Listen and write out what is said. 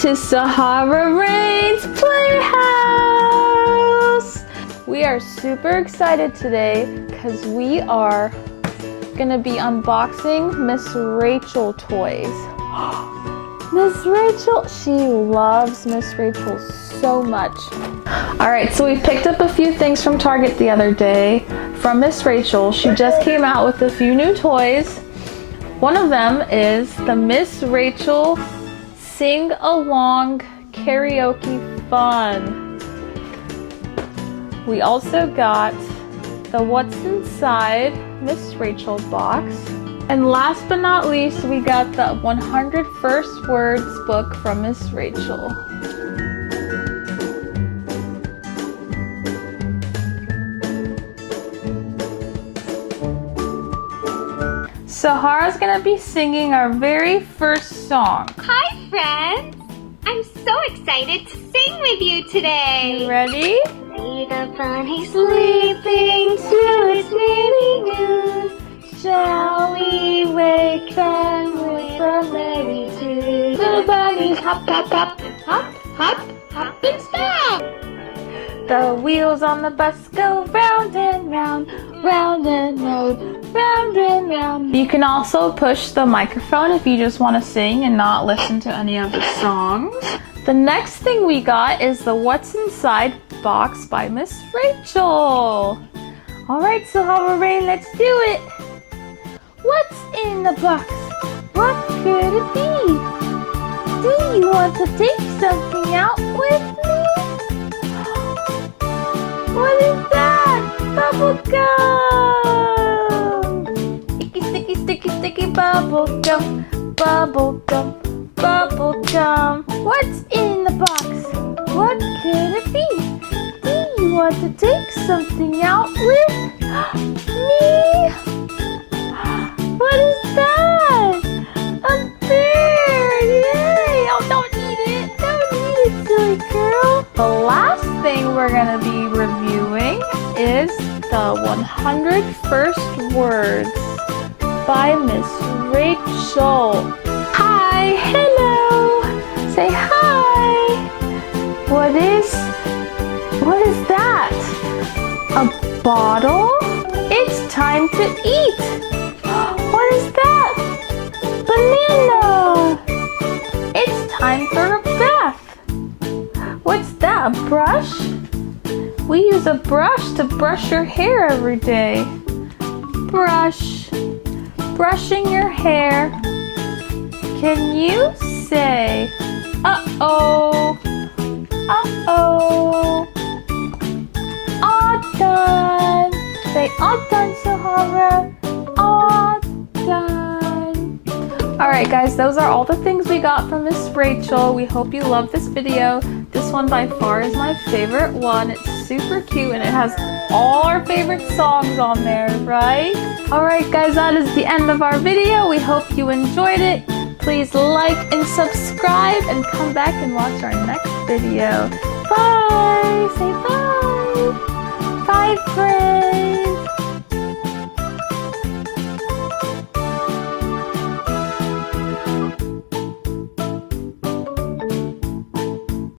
to Sahara Rain's Playhouse! We are super excited today because we are gonna be unboxing Miss Rachel toys. Miss Rachel, she loves Miss Rachel so much. Alright, so we picked up a few things from Target the other day from Miss Rachel. She just came out with a few new toys. One of them is the Miss Rachel Sing Along Karaoke Fun. We also got the What's Inside Miss Rachel box. And last but not least, we got the 100 First Words book from Miss Rachel. Sahara's gonna be singing our very first song. Hi friends! I'm so excited to sing with you today! You ready? See the bunny sleeping till it's nearly noon. Shall we wake them with a merry tune? Little bunnies hop, hop, hop, hop, hop, hop and stop! The wheels on the bus go round and round, round and round, round and round. You can also push the microphone if you just want to sing and not listen to any of the songs. The next thing we got is the What's Inside box by Miss Rachel. Alright, Sahara Rain, let's do it. What's in the box? What could it be? Do you want to take something out with me? What is that? Bubble gum! Sticky, sticky, sticky, sticky bubble gum. Bubble gum, bubble gum. What's in the box? What could it be? Do you want to take something out with me? What is that? A bear! Yay! Oh, don't eat it! Don't eat it, silly girl! The last thing we're gonna be reviewing is the 100 First Words by Miss Rachel. Hi! Hello! Say hi! What is that? A bottle? It's time to eat! What is that? Banana! It's time for a bath! What's that, a brush? We use a brush to brush your hair every day. Brush. Brushing your hair. Can you say, uh-oh, uh-oh, all done. Say, all done, Sahara, all done. Alright guys, those are all the things we got from Miss Rachel. We hope you love this video. This one by far is my favorite one. It's super cute and it has all our favorite songs on there, right? Alright guys, that is the end of our video. We hope you enjoyed it. Please like and subscribe and come back and watch our next video. Bye! Say bye!